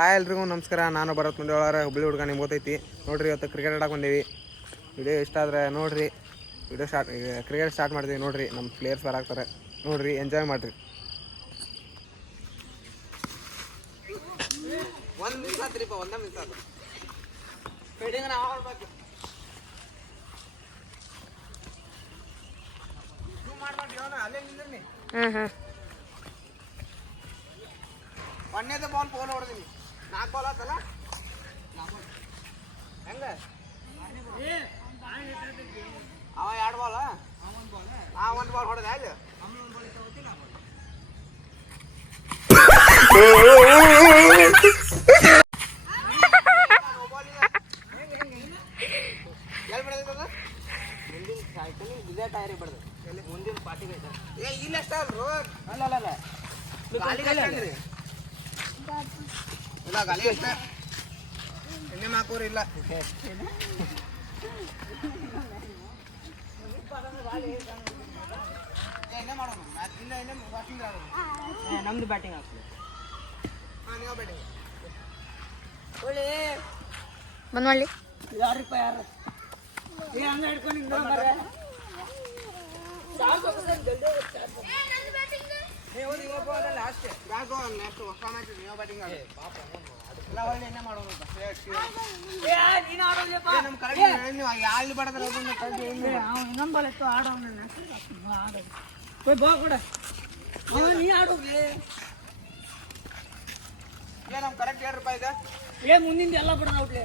Hi ಎಲ್ರಿಗೂ ನಮಸ್ಕಾರ. ನಾನು ಭರತ್ ಮುಂದೇವಾರ ಹುಬ್ಳಿ ಹುಡುಗ. ನಿಮ್ಗೆ ಗೊತ್ತೈತಿ ನೋಡ್ರಿ, ಇವತ್ತು ಕ್ರಿಕೆಟ್ ಆಡಕ್ಕೆ ಬಂದೀವಿ. ವಿಡಿಯೋ ಇಷ್ಟ ಆದರೆ ನೋಡಿರಿ. ಕ್ರಿಕೆಟ್ ಸ್ಟಾರ್ಟ್ ಮಾಡ್ತೀವಿ ನೋಡಿರಿ. ನಮ್ಮ ಪ್ಲೇಯರ್ಸ್ ಬರಾಕ್ತಾರೆ ನೋಡಿರಿ, ಎಂಜಾಯ್ ಮಾಡಿರಿ. ಒಂದು ಮಿಸ್ ಆತ್ರಿಪ್ಪ, ಒಂದೇ ಮಿಸ್ ಆತು. ಫೀಲ್ಡಿಂಗ್ ನಾವು ಆಡ್ಬೇಕು. ಅಲ್ಲೇ ನಿಂದ್ರಿ. ಒಂದೇದ ಬಾಲ್ ಪೋಲ್ ಹೊಡೆದೀನಿ. 4 ಬಾಲ್ ಆತಲ್ಲ ಹೆಂಗ ಅವ 2 ಬಾಲ್, ನಾ 1 ಬಾಲ್ ಹೊಡೆದ. ಅಲ್ಲಿ ಎಲ್ಲಿ ಬಿಡದ ಮುಂದಿನ ಸೈಕಲ್ ಇದೇ ಟೈರ್ ಬಿಡದು. ಎಲ್ಲಿ ಮುಂದಿನ ಪಾಟಿಗೆ ಇಲ್ಲ ಅಷ್ಟ ಅಲ್ರು. ಅಲ್ಲ ಗಾಳಿ ಇಲ್ಲ, ಗಾಳಿ ಅಷ್ಟ. ಎಣ್ಣೆ ಹಾಕೋರು ಇಲ್ಲ. ಎಣ್ಣೆ ಮಾಡೋಣ, ಎಣ್ಣೆ ವಾಷಿಂಗ್ ನಮ್ದು ಬ್ಯಾಟಿಂಗ್ ಆಗ್ತದೆ. ಹಾಂ, ನೀವು ಬ್ಯಾಟಿಂಗ್ ಒಳ್ಳೆ ಬಂದ್ ಮಾಡ್ಲಿ. ಯಾರಪ್ಪ ಯಾರು ಹಂಗ ಹಿಡ್ಕೊಂಡು ಲಾಸ್ಟ್ ಹೊಸ ಮ್ಯಾಚ್ ನೀವು ಬ್ಯಾಟಿಂಗ್ ಆಡಿ ಎಲ್ಲ ಒಳ್ಳೆ ಎಣ್ಣೆ ಮಾಡೋಣ. ನಮ್ಮ ಕರೆಕ್ಟ್ ನೀವು ಯಾರು ಬಡದ್ರೆ ಇನ್ನೊಂದು ಬಾಲ್ ಎತ್ತು ಆಡೋ ಬಾ ಕೂಡ ನೀ ಆಡೋಗಿ. ನಮ್ಮ ಕರೆಕ್ಟ್ 2 ರೂಪಾಯಿ ಇದೆ. ಮುಂದಿಂದ ಎಲ್ಲ ಬಿಡೋಣ ಔಟ್ಲೆ.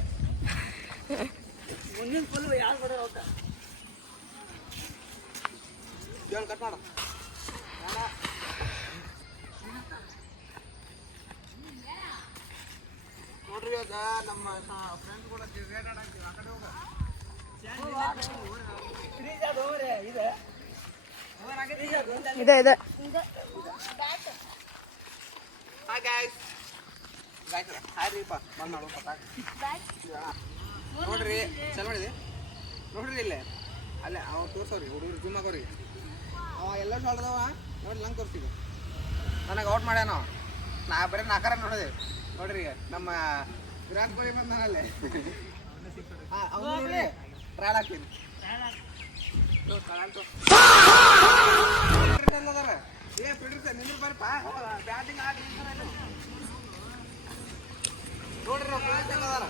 ಮುಂದಿನ ಫುಲ್ ಯಾರು ಬಿಡೋಣ ಔಟ. ಕಟ್ ಮಾಡ ನೋಡ್ರಿ. ಇವಾಗ ನಮ್ಮ ಫ್ರೆಂಡ್ಸ್ ಕೂಡ ಕ್ರಿಕೆಟ್ ಆಡಾಕ್ತೀವಿ. ಆ ಕಡೆ ಹೋಗ. ಇದೆ ಹಾಯ್ ಗಾಯ್ಸ್. ಹಾಯ್ ರೀಪ, ಬಂದ್ ಮಾಡ್ಬೇಕು. ನೋಡ್ರಿ, ಚಲ್ ಮಾಡಿದೆ ನೋಡ್ರಿ. ಇಲ್ಲೇ ಅಲ್ಲೇ ಅವ್ರು ತೋರ್ಸವ್ರಿ, ಹುಡುಗರು ಜೂಮ್ ಆಗೋರಿ. ಅವ ಎಲ್ಲ ಹೊಡೆದವ ನೋಡಿ, ನಂಗೆ ತೋರಿಸಿದ್ದು. ನನಗೆ ಔಟ್ ಮಾಡ್ಯಾನ. ನಾ ಬರೀ 4 ನೋಡಿದೆ ನೋಡ್ರಿ. ನಮ್ಮ ವಿರಾಟ್ ಕೊಹ್ಲಿ ಬಂದಾನಲ್ಲೇ. ಹಾಂ, ಅವ್ನು ನೋಡಿ ಟ್ರಯಲ್ ಹಾಕ್ತೀನಿ. ನಿಂದ್ರ ಬರ್ಪ ಬ್ಯಾಟಿಂಗ್ ಆಡಿ ನೋಡ್ರಿ. ನಾವು ಪ್ಲೇಸ್ ಹೆಂಗದಾರ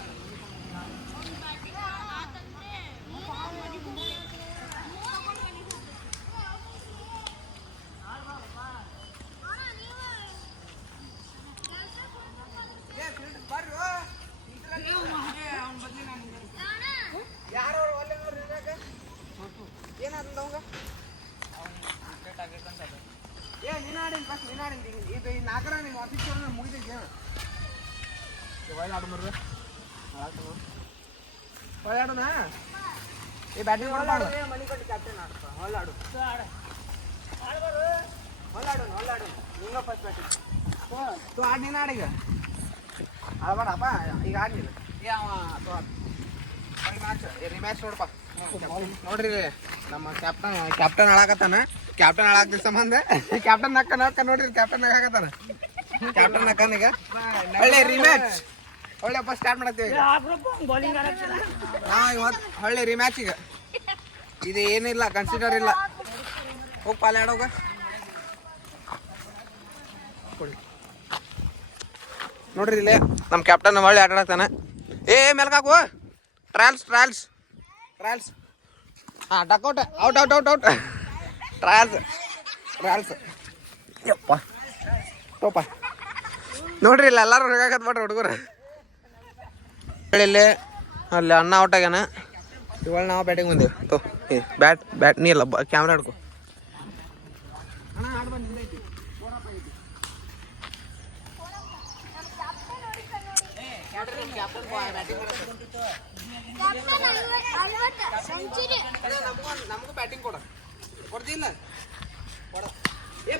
ಯಾರು ಒಳ್ಳೆ ನೋಡ್ರಿ. ಏನಾದಂಗ ನೀನು ಆಡಿನ ಫಸ್ಟ್, ನೀನು ಆಡಿನ. ಇದು ಈ 4 ನಿಮ್ಮ ಆಫೀಸ್ ಮುಗಿದೈತಿ. ಒಳ್ಳೆ ಆಡು ಮರ್ರಿ, ಒಳ್ಳೆ ಆಡೋಣ. ಈ ಬ್ಯಾಟಿಂಗ್ ಮಾಡೋದು ಮನಿ ಕಟ್ಟಿ ಕ್ಯಾಪ್ಟನ್ ಆಡ್ತಾ. ಒಳ್ಳೆ ಆಡು, ಒಳ್ಳೆ ಆಡು. ನಿಂಗ ಫಸ್ಟ್ ಬ್ಯಾಟಿಂಗ್ ತು ಆಡ್. ನೀನು ಆಡೀಗ ಆಡ್ಬೇಡಪ್ಪ, ಈಗ ಆಡ್ಲಿಲ್ಲ. ಅವ ರಿಮ್ಯಾಚ್ ನೋಡಪ್ಪ. ನೋಡ್ರಿ, ನಮ್ಮ ಕ್ಯಾಪ್ಟನ್ ಆಡಾಕತ್ತಾನ. ಕ್ಯಾಪ್ಟನ್ ಆಡಾಕ ಸಂಬಂಧ ಕ್ಯಾಪ್ಟನ್ ನಕ್ಕ ನೋಡ್ರಿ. ಕ್ಯಾಪ್ಟನ್ ನಗಾಕತ್ತಾನ. ಕ್ಯಾಪ್ಟನ್ ನಕ್ಕನೀಗ ಒಳ್ಳೆ ರಿಮ್ಯಾಚ್. ಒಳ್ಳೆಪ್ಪ ಸ್ಟಾರ್ಟ್ ಮಾಡತ್ತೀವಿ ನಾವು ಇವತ್ತು. ಒಳ್ಳೆ ರಿಮ್ಯಾಚ್. ಈಗ ಇದು ಏನಿಲ್ಲ, ಕನ್ಸಿಡರ್ ಇಲ್ಲ. ಹೋಗಿ ಪಾಲೆ ಆಡೋಗ ಕೊಡಿ. ನೋಡ್ರಿ, ಇಲ್ಲೇ ನಮ್ಮ ಕ್ಯಾಪ್ಟನ್ ಒಳ್ಳೆ ಆಟ ಆಡ್ತಾನೆ. ಮೇಲ್ಕಾಕು. ಟ್ರಯಲ್ಸ್ ಹಾಂ, ಡಕ್ಔಟ್, ಔಟ್. ಟ್ರಯಲ್ಸ್ ಯಪ್ಪ ತೋಪ. ನೋಡ್ರಿ, ಇಲ್ಲ ಎಲ್ಲರೂ ಹೊರಗಾಕತ್ ಮಾಡ್ರಿ ಹುಡುಗರು. ಇಲ್ಲಿ ಅಲ್ಲಿ ಅಣ್ಣ ಔಟ್ ಆಗ್ಯಾನ. ಇವಾಗ ನಾವು ಬ್ಯಾಟಿಂಗ್ ಬಂದೀವಿ. ತೋ ಬ್ಯಾಟ್ ನೀ ಇಲ್ಲ, ಕ್ಯಾಮ್ರಾ ಹಿಡ್ಕೊ. ನಮಗೂ ಬ್ಯಾಟಿಂಗ್ ಕೊಡ್ತಿಲ್ಲ.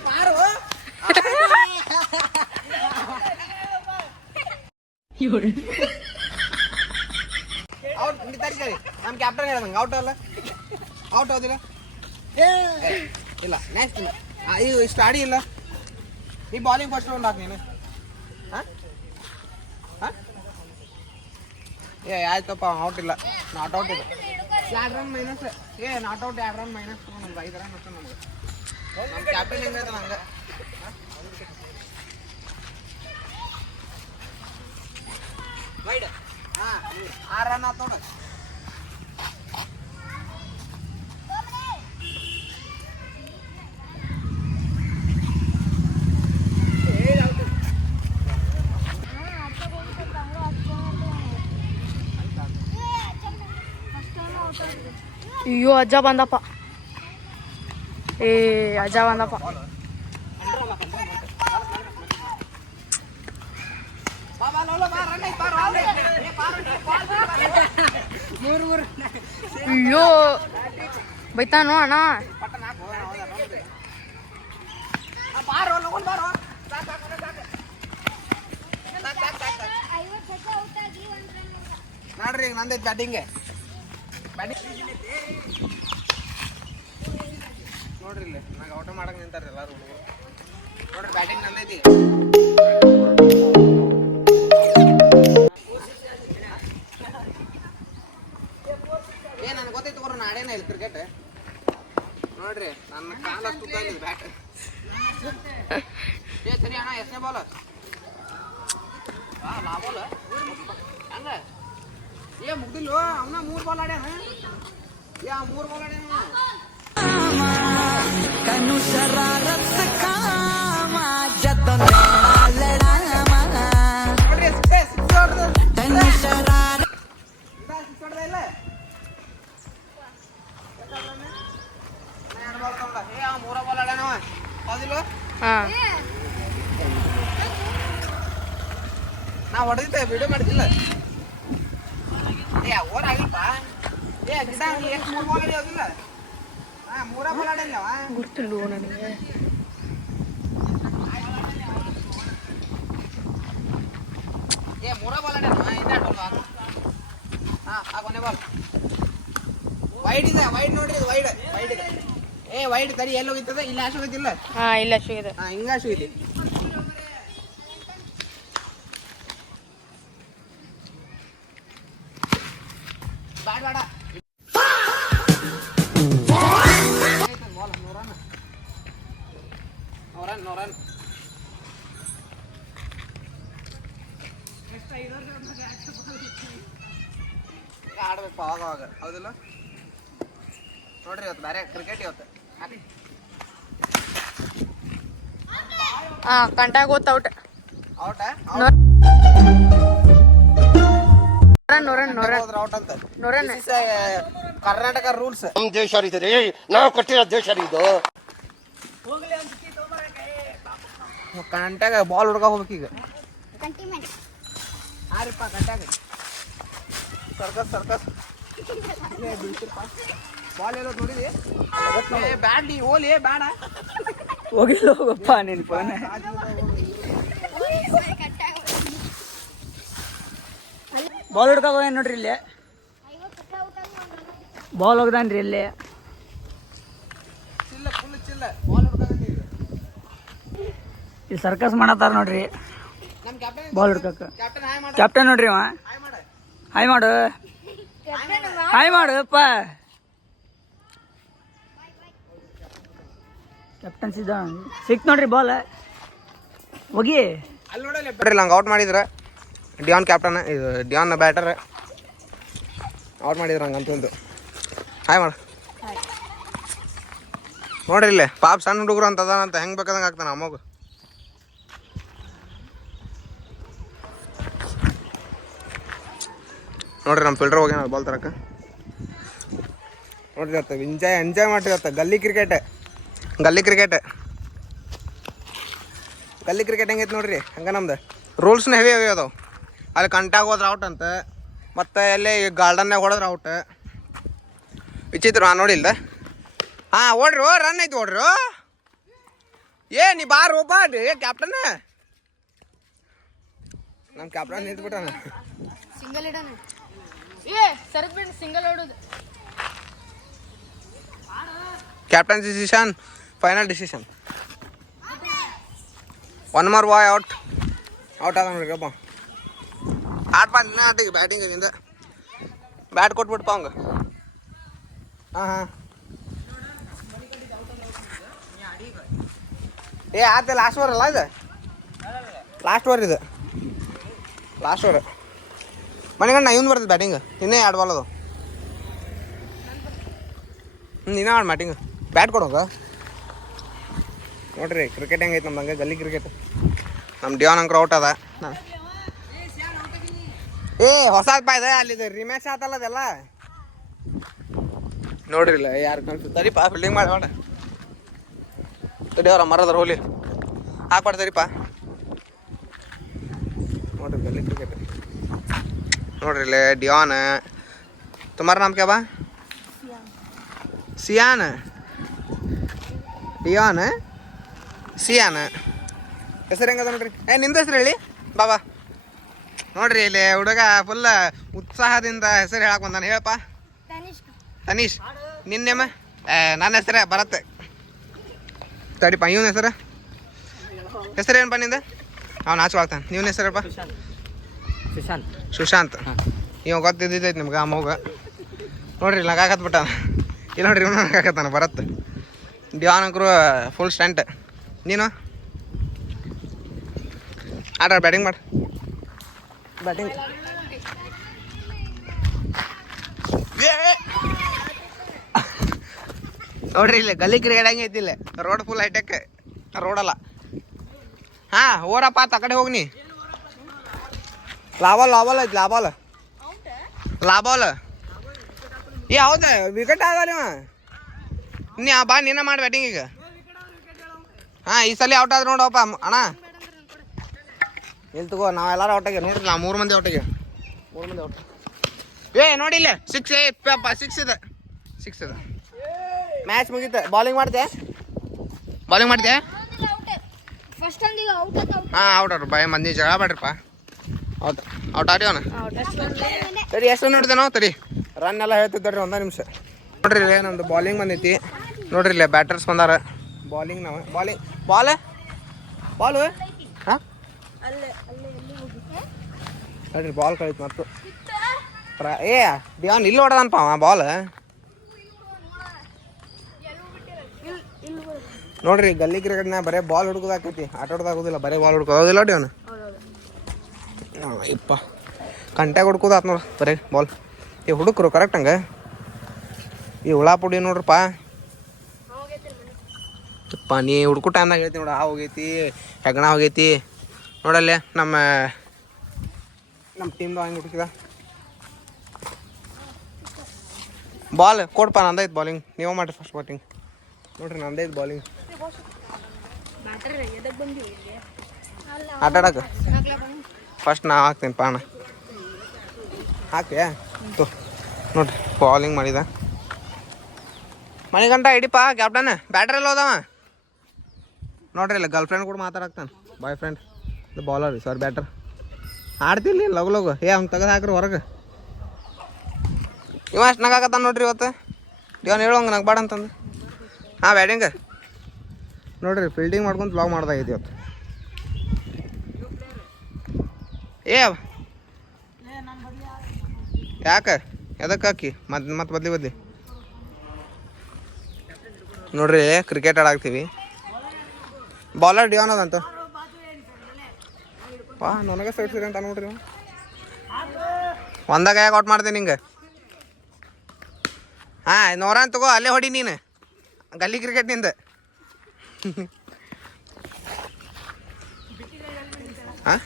ಪಾರು ಔಟ್ ನಿಂತಾರಿ. ನಮ್ಮ ಕ್ಯಾಪ್ಟನ್ ಹೇಳ್ದಂಗೆ ಔಟ್ ಅಲ್ಲ, ಔಟ್ ಹೌದಿಲ್ಲ. ಇಲ್ಲ ನೆಕ್ಸ್ಟ್ ಇದು ಇಷ್ಟು ಆಡಿ ಇಲ್ಲ. ಈ ಬಾಲಿಂಗ್ ಫಸ್ಟ್ ರೌಂಡ್ ಹಾಕಿ ನೀನು. ಹಾಂ ಏ ಆಯ್ತಪ್ಪ ಔಟ್ ಇಲ್ಲ, ನಾಟ್ ಔಟ್ ಇದೆ. 2 run minus. Not out 2 run minus. ನಮ್ಗೆ 5 ರನ್ ಅಷ್ಟು ನಮ್ಗೆ. ನಮ್ಮ ಕ್ಯಾಪ್ಟನ್ ಹೆಂಗೈತೆ ನಂಗೆ ವೈಡ್. 6 ರನ್ ಆತ್ ನೋಡ. ಅಯ್ಯೋ ಅಜ್ಜ ಬಂದಪ್ಪ. ಅಜ್ಜ ಬಂದಪ್ಪ. ಅಯ್ಯೋ ಬೈತಾನೋ ಅಣ್ಣ. ನೋಡ್ರಿ ಈಗ ನಂದೈತಿ ಬ್ಯಾಟಿಂಗ್. ನೋಡ್ರಿ ಇಲ್ಲಿ ನಂಗೆ ಔಟ ಮಾಡಕ್ ನಿಂತಾರ ಎಲ್ಲಾರು ಹುಡುಗರು. ನೋಡ್ರಿ ಬ್ಯಾಟಿಂಗ್ ನಂದೈತಿ. ನನ್ಗೆ ಗೊತ್ತೈತಿ ತಗೋರು ನಾಡೇನ ಇಲ್ಲ ಕ್ರಿಕೆಟ್. ನೋಡ್ರಿ ನನ್ನ ಕಾಲ ತುದ್ದ ಇಲ್ಲ ಬ್ಯಾಟ್. ಸರಿ ಅಣ್ಣ, ಎಷ್ಟನೇ ಬಾಲ್? ಲಾ ಬಾಲ್ ಹಂಗ. ಮುಗ್ದಿಲ್ಲ ಅವನ 3 ಬಾಲ್ ಆಡ್ಯಾನ. 3 ಬಾಲ್ ಆಡ್ಯಾನ. ನಾ ಹೊಡೆದಿದ್ದೆ, ವಿಡಿಯೋ ಮಾಡಿದ್ದಿಲ್ಲ. ಓವರ್ ಆಗಿಲ್ಪ. ಗಿಡ ಎಷ್ಟು 3 ಬಾಲ್ ಆಡಿಯೋದಿಲ್ಲ. 3 ಬಾಲ್ ಆಡಿಲ್ಲವ. ಗೊತ್ತಿಲ್ಲ ನನಗೆ. ಮೂರ ಬಾಲ್ ಆಡ್ಯಾನ. ಕೊನೆ ಬಾಲ್ ವೈಡ್ ಇದೆ. ವೈಡ್ ನೋಡ್ರಿ, ಇದು ವೈಡ್. ವೈಡ್ ಇದೆ. ವೈಡ್ ತಡಿ ಎಲ್ಲಿ ಹೋಗಿತ್ತದ? ಇಲ್ಲಿ ಆಶು ಹೋಗಿತ್ತಿಲ್ಲ. ಇಲ್ಲ ಸಿಗಿದೆ. ಹಿಂಗ ಆಶು ಹೋಗಿತಿ. ಬ್ಯಾಡ್ ಬೇಡ. ನೋರನ್ ಆಡ್ಬೇಕು ಅವಾಗ ಹೌದಿಲ್ಲ? ನೋಡ್ರಿ ಇವತ್ತು ಬೇರೆ ಕ್ರಿಕೆಟ್ ಇವತ್ತು. ಕಂಟಾಗ ಹೋತ್ ಔಟ್. Out Karnataka rules. ನಮ್ ದೇಶ ರೀ, ನಾವು ಕೊಟ್ಟಿರೋ ದೇಶ ಇದು. ಕಂಟ್ಯಾಗ ಬಾಲ್ ಹುಡ್ಕ ಹೋಗ್ಬೇಕೀಗ. ಹಾರಿಪ್ಪ ಕಂಟ್ಯಾಗ. ಸರ್ಕಸ್ ಬಾಲ್ ಎಲ್ಲೋ ನೋಡಿದಿ? ಬ್ಯಾಡ್ ನೀ ಓಲಿ ಬೇಡ. ಹೋಗಿಲ್ಲ ಹೋಗಪ್ಪ ನಿನ್ ಫೋನ್. ಬಾಲ್ ಹುಡ್ಕ ನೋಡ್ರಿ ಇಲ್ಲಿ. ಬಾಲ್ ಹೋಗ್ದಾನ್ರಿ ಇಲ್ಲಿ. ಚಿಲ್ಲ ಫುಲ್ ಚಿಲ್ಲ ಬಾಲ್ ಹುಡ್ಕಿ. ಇಲ್ಲಿ ಸರ್ಕಸ್ ಮಾಡತ್ತಾರ ನೋಡ್ರಿ ನಮ್ ಕ್ಯಾಪ್ಟನ್. ಬಾಲ್ ಹುಡ್ಕಕ್ಕ ಕ್ಯಾಪ್ಟನ್ ಹಾಯ್ ಮಾಡ. ಕ್ಯಾಪ್ಟನ್ ನೋಡ್ರಿ ಅವ. ಹಾಯ್ ಮಾಡ. ಹಾಯ್ ಮಾಡು. ಹಾಯ್ ಮಾಡಪ್ಪ. ಕ್ಯಾಪ್ಟನ್ ಸಿಕ್ ನೋಡ್ರಿ ಬಾಲ್ ಹೋಗಿ ಅಲ್ಲಿ ನೋಡಲ್ಲ. ಬಿಡ್ರಿ ನಂಗೆ ಔಟ್ ಮಾಡಿದ್ರ ಡಿಯಾನ್ ಕ್ಯಾಪ್ಟನ್. ಇದು ಡಿಯಾನ್ ಬ್ಯಾಟರ್ ಔಟ್ ಮಾಡಿದ್ರ ಹಂಗಂತಂದು. ಹಾಯ್ ಮಾಡ. ನೋಡ್ರಿ ಇಲ್ಲೇ ಪಾಪ ಸಣ್ಣ ಹುಡುಗರು ಅಂತ ಅದಾನಂತ ಹೆಂಗೆ ಬೇಕಾದಂಗೆ ಆಗ್ತಾನೆ ಅಮ್ಮಗು. ನೋಡ್ರಿ ನಮ್ಮ ಫಿಲ್ಟರ್ ಹೋಗ್ಯಾನ ಬಾಲ್ ತರಕ. ನೋಡ್ರಿ ಎಂಜಾಯ್ ಮಾಡ್ರಿ. ಗಲ್ಲಿ ಕ್ರಿಕೆಟ್ ಹೆಂಗೈತೆ ನೋಡ್ರಿ. ಹಂಗೆ ನಮ್ದು ರೂಲ್ಸ್ನ ಹೆವಿ ಅದಾವ. ಅಲ್ಲಿ ಕಂಟಾಗ ಹೋದ್ರೆ ಔಟ್ ಅಂತ, ಮತ್ತು ಎಲ್ಲಿ ಗಾರ್ಡನ್ನಾಗ ಹೊಡೆದ್ರೆ ಔಟ್. ವಿಚಿತ್ರ ನೋಡಿಲ್ದ. ಓಡ್ರಿ ರನ್ ಐತಿ ಓಡ್ರಿ. ನೀ ಬಾರು ಬಾಡ್ರಿ ಕ್ಯಾಪ್ಟನ್. ನಮ್ಮ ಕ್ಯಾಪ್ಟನ್ ನಿಂತ್ಬಿಟ್ಟಾನ. ಸಿಂಗಲ್ ಇಡೋಣ. ಸಿಂಗಲ್ ಹೊಡೋದು. Captain decision, final decision. 1 more boy out ಆದ ನೋಡ್ರಿ. ಆಡ್ಪ ನಿನ್ನ ಆಟಿಗೆ ಬ್ಯಾಟಿಂಗ್ ನಿಂದ ಬ್ಯಾಟ್ ಕೊಟ್ಬಿಟ್ಪ ಅವಂಗ. ಹಾಂ ಏ ಆತ ಲಾಸ್ಟ್ ಓವರ್ ಅಲ್ಲ ಇದು, ಲಾಸ್ಟ್ ಓವರ್ ಇದು, ಲಾಸ್ಟ್ ಓವರ್. ಮನೆಗಣ್ಣ ಇವನು ಬರ್ತದೆ ಬ್ಯಾಟಿಂಗ್, ಇನ್ನೇ 2 ಬಾಲ್ ಅದು. ನೀನೇ ಮಾಡಿ ಬ್ಯಾಟಿಂಗ್, ಬ್ಯಾಟ್ ಕೊಡೋಂಗ. ನೋಡ್ರಿ ಕ್ರಿಕೆಟ್ ಹೆಂಗೈತೆ ನಮ್ದು, ಹಂಗೆ ಗಲ್ಲಿ ಕ್ರಿಕೆಟ್. ನಮ್ಮ ಡಿಯಾನ್ ಅಂಕರ್ ಔಟ್ ಅದ. ಏ ಹೊಸದಪ್ಪ ಇದೆ, ಅಲ್ಲಿದೆ ರಿಮ್ಯಾಚ್ ಆತಲ್ಲ ಅದೆಲ್ಲ. ನೋಡ್ರಿಲ್ಲ ಯಾರು ಕನ್ಸು ತರಿಪ ಫೀಲ್ಡಿಂಗ್ ಮಾಡಿ ಮಾಡ ತಡಿ, ಅವ್ರ ಮರದ್ರ ಹೋಲಿ ಹಾಕ್ಬಾರ್ದು ತರಿಪ. ನೋಡ್ರಿ ಗಲ್ಲಿ ಕ್ರಿಕೆಟ್ ನೋಡ್ರಿ ಇಲ್ಲೇ ಡಿಯಾನ್. ತುಮಾರ ನಾಮ ಕ್ಯಾ ಬಾ? ಸಿಯಾನ್. ಡಿಯಾನ್ ಸಿಯಾನ್ ಹೆಸರು ಹೆಂಗದ ನೋಡ್ರಿ. ನಿಂದ ಹೆಸರು ಹೇಳಿ ಬಾಬಾ. ನೋಡ್ರಿ ಇಲ್ಲಿ ಹುಡುಗ ಫುಲ್ ಉತ್ಸಾಹದಿಂದ ಹೆಸರು ಹೇಳಕ್ ಬಂದಾನ. ಹೇಳಪ್ಪ. ತನೀಶ್. ನಿನ್ನೆಮ್ಮ ನನ್ನ ಹೆಸರೇ ಭರತ್. ತಡಿಪ್ಪ ಇವನ ಹೆಸರು ಏನಪ್ಪ ನಿಂದ? ಅವ್ನು ಆಚೆ ನೀವನ ಹೆಸರಪ್ಪ? ಸುಶಾಂತ್. ಇವ ಗೊತ್ತಿದ್ದೈತಿ ನಿಮ್ಗೆ ಆ ಮಗ. ನೋಡ್ರಿ ಇಲ್ಲ ಹಾಕತ್ಬಿಟ್ಟ. ಇಲ್ಲ ನೋಡ್ರಿ ಇವನು ಹಾಕತ್ತಾನ ಭರತ್. ಡಿಯಾನ್ ಅಂಕರು ಫುಲ್ ಸ್ಟಂಟ್. ನೀನು ಆಟ ಬ್ಯಾಟಿಂಗ್ ಮಾಡಿ. ಬ್ಯಾಟಿಂಗ್ ನೋಡ್ರಿ ಇಲ್ಲಿ ಗಲ್ಲಿ ಕ್ರಿಕೆಟ್ ಹಂಗೆ ಐತಿ. ಇಲ್ಲಿ ರೋಡ್ ಫುಲ್ ಹೈಟೆಕ್ ರೋಡಲ್ಲ. ಹಾಂ ಓರಪ್ಪ ಆ ಕಡೆ ಹೋಗ್ನಿ. ಲಾಬಾಲ್ ಐತಿ, ಲಾಬಾಲ್. ಏ ಹೌದ ವಿಕೆಟ್ ಆಗಲ್ಲ ಇವ. ನೀ ಬಾ ನೀನ ಮಾಡಿ ಬ್ಯಾಟಿಂಗ್ ಈಗ. ಹಾಂ ಈ ಸಲ ಔಟ್ ಆದ್ರೆ ನೋಡಪ್ಪ ಅಣ್ಣ. ಇಲ್ಲಿ ತಗೋ ನಾವೆಲ್ಲರೂ ಔಟ್ ಆಗ್ಯಾರ ನೋಡ್ರಿ. ನಾವು 3 ಮಂದಿ ಔಟ್ ಆಗ್ಯಾರ. 3 ಮಂದಿ ಔಟ್. ಏ ನೋಡಿಲ್ಲ 6 ಇದೆ. ಮ್ಯಾಚ್ ಮುಗೀತು. ಬಾಲಿಂಗ್ ಮಾಡ್ತೆ? ಹಾಂ ಔಟ್ ಬಾಯ್ ಮಂದಿ ಜಗಳ ಮಾಡ್ರಿಪ್ಪ. ಔಟ್ ಆಡಿ ಅವನ. ಸರಿ ಎಷ್ಟು ನೋಡಿದೆ ನಾವು ತಡಿ ರನ್ ಎಲ್ಲ ಹೇಳ್ತಿದ್ದರಿ 1 ನಿಮಿಷ. ನೋಡ್ರಿ ಇಲ್ಲೇ ನಮ್ದು ಬಾಲಿಂಗ್ ಬಂದೈತಿ. ನೋಡ್ರಿ ಇಲ್ಲೇ ಬ್ಯಾಟರ್ಸ್ ಬಂದಾರ. ಬಾಲಿಂಗ್ ನಾವು ಬಾಲು ಹಾಂ ನೋಡ್ರಿ ಬಾಲ್ ಕಳೀತು ಮತ್ತು. ಏ ಡಿಯಾನ್ ಇಲ್ಲಿ ಹೊಡೆದನಪ್ಪ ಬಾಲ್. ನೋಡ್ರಿ ಗಲ್ಲಿ ಕ್ರಿಕೆಟ್ನ ಬರೀ ಬಾಲ್ ಹುಡುಕೋದಾಕೈತಿ, ಆಟ ಆಡೋದಾಗೋದಿಲ್ಲ, ಬರೀ ಬಾಲ್ ಹುಡ್ಕೋದಿಲ್ಲ ಡಿಯಾನ್. ಇಪ್ಪ ಕಂಟ್ಯಾಗ ಹುಡ್ಕೋದಾತ್ ನೋಡ್ರಿ ಬರೀ ಬಾಲ್. ಈ ಹುಡುಕ್ರು ಕರೆಕ್ಟ್ ಹಂಗೆ. ಈ ಹುಳ ಪುಡಿ ನೋಡ್ರಪ್ಪ. ಇಪ್ಪ ನೀ ಹುಡ್ಕೋ ಟೈಮ್ನಾಗ ಹೇಳ್ತೀನಿ ನೋಡ. ಹೋಗೈತಿ ಹೆಗ್ಣ ಹೋಗೈತಿ ನೋಡಲ್ಲೇ. ನಮ್ಮ ಟೀಮ್ದು ಹಂಗೆ ಹುಡುಕಿದ ಬಾಲ್ ಕೊಡ್ಪ. ನಂದೈತೆ ಬಾಲಿಂಗ್, ನೀವು ಮಾಡಿರಿ ಫಸ್ಟ್ ಬ್ಯಾಟಿಂಗ್. ನೋಡ್ರಿ ನಂದೈತೆ ಬಾಲಿಂಗ್. ಆಟ ಆಡಕ್ಕೆ ಫಸ್ಟ್ ನಾ ಹಾಕ್ತೀನಿ ಪಾಣ. ಹಾಕಿ ನೋಡ್ರಿ ಬಾಲಿಂಗ್ ಮಾಡಿದ. ಮಣಿಗಂಟ ಹಿಡಿಪ ಕ್ಯಾಪ್ಟನ್. ಬ್ಯಾಟ್ರ್ ಎಲ್ಲ ಹೋದವ ನೋಡ್ರಿ. ಇಲ್ಲ ಗರ್ಲ್ ಫ್ರೆಂಡ್ ಕೂಡ ಮಾತಾಡಕ್ತಾನೆ. ಬಾಯ್ ಫ್ರೆಂಡ್ ಇದು ಬಾಲರ್ ಸರ್ ಬ್ಯಾಟರ್. ಆಡ್ತಿಲ್ಲ ಲಗು. ಏ ಅವ್ನು ತೆಗೆದು ಹಾಕ್ರಿ ಹೊರಗೆ. ಇವ ಅಷ್ಟು ನಗಾಕತ್ತಾನ ನೋಡ್ರಿ ಇವತ್ತು. ಇವನು ಹೇಳೋಂಗೆ ನಗ್ಬೇಡ ಅಂತಂದು. ಹಾಂ ಬ್ಯಾಟಿಂಗ್ ನೋಡ್ರಿ ಫೀಲ್ಡಿಂಗ್ ಮಾಡ್ಕೊಂಡು ಬ್ಲಾಗ್ ಮಾಡ್ದಾಗೈತಿ ಇವತ್ತು. ಏ ಯಾಕೆ ಎದಕ್ಕೆ ಹಾಕಿ ಮತ್ತೆ ಬದ್ಲಿ ನೋಡ್ರಿ ಕ್ರಿಕೆಟ್ ಆಡಾಕ್ತೀವಿ. ಬಾಲರ್ ಡಿಯಾನ್ ಅದಂತ ಪಾ ನನಗೆ ಸೈಡ್ಸಿರಿ ಅಂತ ನೋಡ್ರಿ. ಒಂದಾಗ ಯಾಕೆ ಔಟ್ ಮಾಡ್ತೀನಿ ಹಿಂಗೆ. ಹಾಂ ನೋರನ್ ತಗೋ ಅಲ್ಲೇ ಹೊಡಿ ನೀನು ಗಲ್ಲಿ ಕ್ರಿಕೆಟ್ನಿಂದ. ಹಾಂ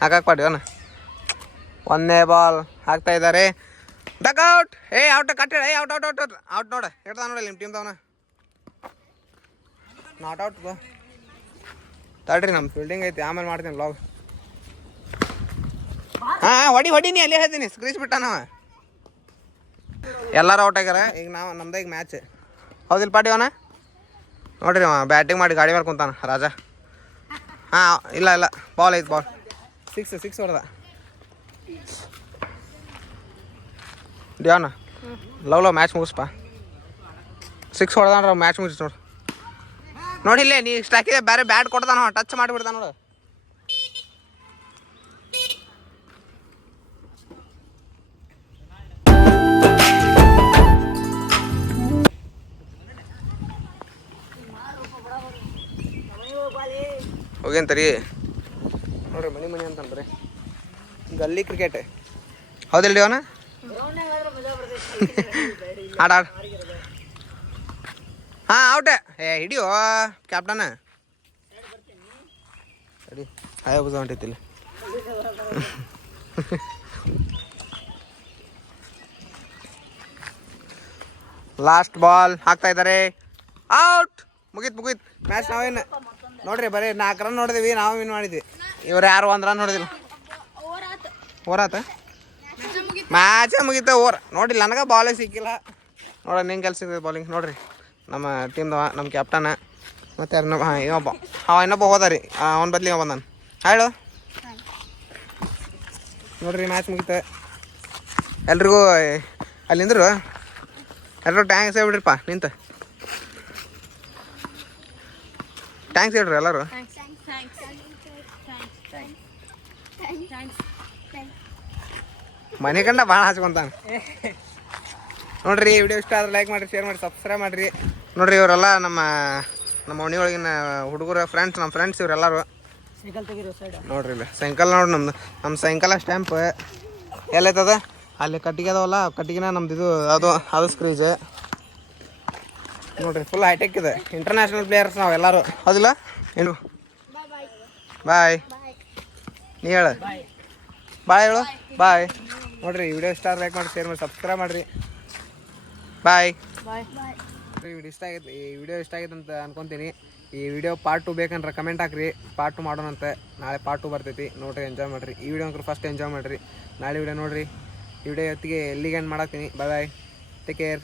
ಹಾಕಿ ಅವನ 1ನೇ ಬಾಲ್ ಹಾಕ್ತಾ ಇದ್ದಾರೆ. ಡಕ್ಔಟ್. ಔಟ್ ಕಟ್ಟ. ಔಟ್ ನೋಡ ಹೇಳ್ತಾ ನೋಡಿ ನಿಮ್ಮ ಟೀಮ್ದವನ ನಾಟ್ ಔಟ್. ತಡ್ರಿ ನಮ್ಮ ಫೀಲ್ಡಿಂಗ್ ಐತಿ, ಆಮೇಲೆ ಮಾಡ್ತೀನಿ ಲಾಗ್. ಹಾಂ ಹೊಡಿ ನೀ ಅಲ್ಲೇ ಹೇಳ್ತೀನಿ. ಸ್ಕ್ರೀಚ್ ಬಿಟ್ಟ ನಾವ ಎಲ್ಲರೂ ಔಟ್ ಆಗ್ಯಾರ. ಈಗ ನಮ್ದು ಈಗ ಮ್ಯಾಚ್ ಹೌದಿಲ್ಲ ಪಾಟಿ ಅವನ. ನೋಡ್ರಿ ಅವ ಬ್ಯಾಟಿಂಗ್ ಮಾಡಿ ಗಾಡಿ ಮೇಲೆ ಕುಂತಾನ ರಾಜ. ಹಾಂ ಇಲ್ಲ ಬಾಲ್ ಐತೆ. ಬಾಲ್ 6 ಹೊಡೆದ ಡಿಯಾನ. ಲವ್ ಮ್ಯಾಚ್ ಮುಗಿಸ್ಪ. 6 ಹೊಡೆದಾನ ಮ್ಯಾಚ್ ಮುಗಿಸ್ ನೋಡು. ನೋಡಿಲ್ಲೇ ನೀ ಇಷ್ಟು ಹಾಕಿದೆ ಬೇರೆ ಬ್ಯಾಟ್ ಕೊಡ್ತಾನ, ಟಚ್ ಮಾಡಿಬಿಡ್ತಾನ ನೋಡು. ಹೋಗೇಂತರಿ ನೋಡ್ರಿ ಮನಿ ಅಂತಂದ್ರಿ ಗಲ್ಲಿ ಕ್ರಿಕೆಟ್ ಹೌದಿಲ್ಲ ಡಿಯೋನ ಆಡ ಹಾಂ ಔಟೆ ಹಿಡಿಯೋ ಕ್ಯಾಪ್ಟನ ಸರಿ ಹಾಯ್ ಬುಜ ಹೊಂಟೈತಿಲ್ಲ ಲಾಸ್ಟ್ ಬಾಲ್ ಹಾಕ್ತಾ ಇದ್ದಾರೆ ಔಟ್ ಮುಗೀತು ಮ್ಯಾಚ್ ನಾವೇನು ನೋಡ್ರಿ ಬರೀ 4 ರನ್ ನೋಡಿದ್ವಿ ನಾವು ವಿನ್ ಮಾಡಿದ್ವಿ ಇವ್ರು ಯಾರು 1 ರನ್ ನೋಡಿದಿಲ್ಲ ಓರಾತ ಮ್ಯಾಚ ಮುಗೀತ ನೋಡಿಲ್ಲ ನನಗೆ ಬಾಲೇ ಸಿಕ್ಕಿಲ್ಲ ನೋಡ್ರಿ ನಿಂಗೆ ಕೆಲಸ ಇದೆ ಬಾಲಿಂಗ್ ನೋಡ್ರಿ ನಮ್ಮ ಟೀಮ್ದವ ನಮ್ಮ ಕ್ಯಾಪ್ಟನ ಮತ್ತು ಯಾರು ಹಾಂ ಇನ್ನೊಬ್ಬ ಹೋದ ರೀ ಅವ್ನ ಬದ್ಲಿ ಅವ ಬಂದಾನ ಹೇಳು ನೋಡ್ರಿ ಮ್ಯಾಚ್ ಮುಗೀತ ಎಲ್ರಿಗೂ ಅಲ್ಲಿ ನಿಂದ್ರು ಎಲ್ಲರೂ ಟ್ಯಾಂಕ್ಸ್ ಹೇಳ್ಬಿಡ್ರಿಪ್ಪ ನಿಂತ ಟ್ಯಾಂಕ್ಸ್ ಹೇಳ್ರಿ ಎಲ್ಲರೂ ಮನೆ ಕಂಡ ಭಾಳ ಹಚ್ಕೊಂತಾನೆ ನೋಡ್ರಿ ವಿಡಿಯೋ ಇಷ್ಟ ಆದ್ರೆ ಲೈಕ್ ಮಾಡಿರಿ ಶೇರ್ ಮಾಡಿ ಸಬ್ಸ್ಕ್ರೈಬ್ ಮಾಡಿರಿ ನೋಡ್ರಿ ಇವರೆಲ್ಲ ನಮ್ಮ ಮನೆ ಒಳಗಿನ ಹುಡುಗರ ಫ್ರೆಂಡ್ಸ್ ನಮ್ಮ ಫ್ರೆಂಡ್ಸ್ ಇವರೆಲ್ಲರೂ ನೋಡ್ರಿ ಇಲ್ಲ ಸೈಕಲ್ ನೋಡ್ರಿ ನಮ್ಮ ಸೈಕಲ್ ಸ್ಟ್ಯಾಂಪ್ ಎಲ್ಲೈತದ ಅಲ್ಲಿ ಕಟ್ಟಿಗೆ ಅದಾವಲ್ಲ ಕಟ್ಟಿಗೆನ ನಮ್ದು ಇದು ಅದು ಸ್ಕ್ರೀಜ್ ನೋಡ್ರಿ ಫುಲ್ ಹೈಟೆಕ್ ಇದೆ ಇಂಟರ್ನ್ಯಾಷನಲ್ ಪ್ಲೇಯರ್ಸ್ ನಾವು ಎಲ್ಲರೂ ಹೌದಿಲ್ಲ ಏನು ಬಾಯ್ ನೀ ಹೇಳು ಬಾಯ್ ಹೇಳು ಬಾಯ್ ನೋಡ್ರಿ ವಿಡಿಯೋ ಇಷ್ಟ ಲೈಕ್ ಮಾಡಿ ಶೇರ್ ಮಾಡಿ ಸಬ್ಸ್ಕ್ರೈಬ್ ಮಾಡಿರಿ ಬಾಯ್ ಈ ವಿಡಿಯೋ ಇಷ್ಟ ಆಗೈತೆ ಅಂತ ಅನ್ಕೊತೀನಿ ಈ ವಿಡಿಯೋ ಪಾರ್ಟ್ 2 ಬೇಕಂದ್ರೆ ಕಮೆಂಟ್ ಹಾಕ್ರಿ ಪಾರ್ಟ್ 2 ಮಾಡೋಣಂತೆ ನಾಳೆ ಪಾರ್ಟ್ 2 ಬರ್ತೈತಿ ನೋಡ್ರಿ ಎಂಜಾಯ್ ಮಾಡಿರಿ ಈ ವಿಡಿಯೋ ಅಂಕರು ಫಸ್ಟ್ ಎಂಜಾಯ್ ಮಾಡಿರಿ ನಾಳೆ ವಿಡಿಯೋ ನೋಡಿರಿ ಈ ವಿಡಿಯೋ ಹೊತ್ತಿಗೆ ಎಲ್ಲಿಗೆ ಎಂಡ್ ಮಾಡತ್ತೀನಿ ಬಾಯ್ ಟೇಕ್ ಕೇರ್